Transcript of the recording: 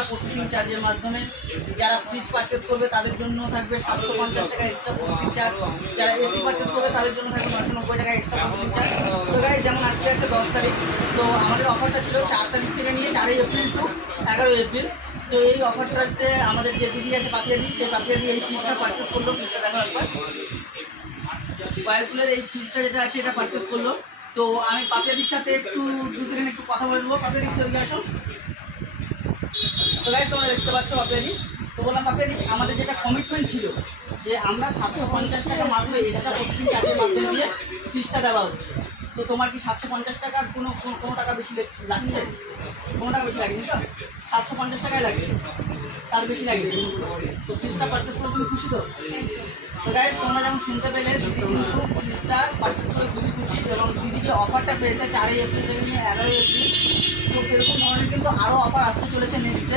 Extra processing চার্জের মাধ্যমে। যারা ফ্রিজ পারচেস করবে তাদের জন্য থাকবে 750 টাকা এক্সট্রা প্রসেসিং চার্জ, যারা এসি পারচেস করবে তাদের জন্য থাকবে 990 টাকা এক্সট্রা প্রসেসিং চার্জ। তো গাইস যেমন আজকে আছে 10 তারিখ, তো আমাদের অফারটা ছিল 4 তারিখ থেকে নিয়ে 4 এপ্রিল টু 11 এপ্রিল। তো এই অফারটাতে আমাদের যে দিদি আছে পাপিয়াদি, সেই পাপিয়াদি এই ফ্রিজটা পারচেস করলো। ফ্রিজটা দেখো একবার, ওয়ারপুলের এই ফ্রিজটা যেটা আছে এটা পারচেস করলো। তো আমি পাপিয়াদির সাথে একটু 2 সেকেন্ড একটু কথা বলবো। পাপিয়াদি একটু এদিকে আসো। তো গাইস তোমরা দেখতে পাচ্ছ পাপিয়াদি, তো বললাম পাপিয়াদি আমাদের যেটা কমিটমেন্ট ছিল যে আমরা 750 টাকা মাত্র এক্সট্রা প্রসেসিং চার্জের মাধ্যমে দিয়ে ফ্রিজটা দেওয়া হচ্ছে। তো তোমার কি 750 টাকার কোনো টাকা বেশি লাগছে? কোনো টাকা বেশি লাগেনি তো? 750 টাকাই লাগছে, তার বেশি লাগছে। তো ফ্রিজটা পারচেস করে তুমি খুশি তো? তো গাইস তোমরা যেমন শুনতে পেলে দিদি কিন্তু ফ্রিজটা পারচেস করে খুবই খুশি, এবং দিদি যে অফারটা পেয়েছে 4 এপ্রিল থেকে নিয়ে 11 এপ্রিল, তো এরকম ধরনের কিন্তু আরও অফার আসতে চলেছে নেক্সট ডে।